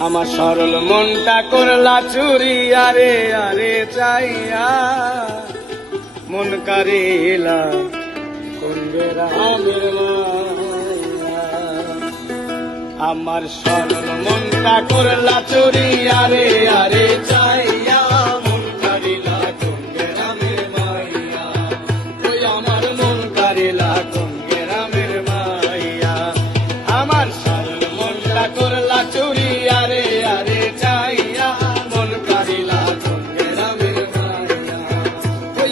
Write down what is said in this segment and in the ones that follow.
আমার সরল মনটা করলা চুরি আরে আরে, চাইয়া। মন কারিলা আমার সরল মনটা করলা চুরি আরে আরে, চাইয়া।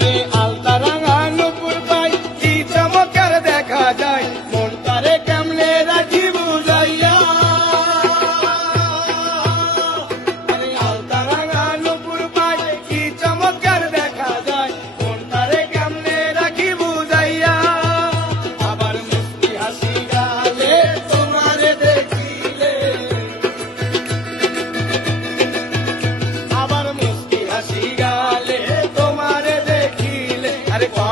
de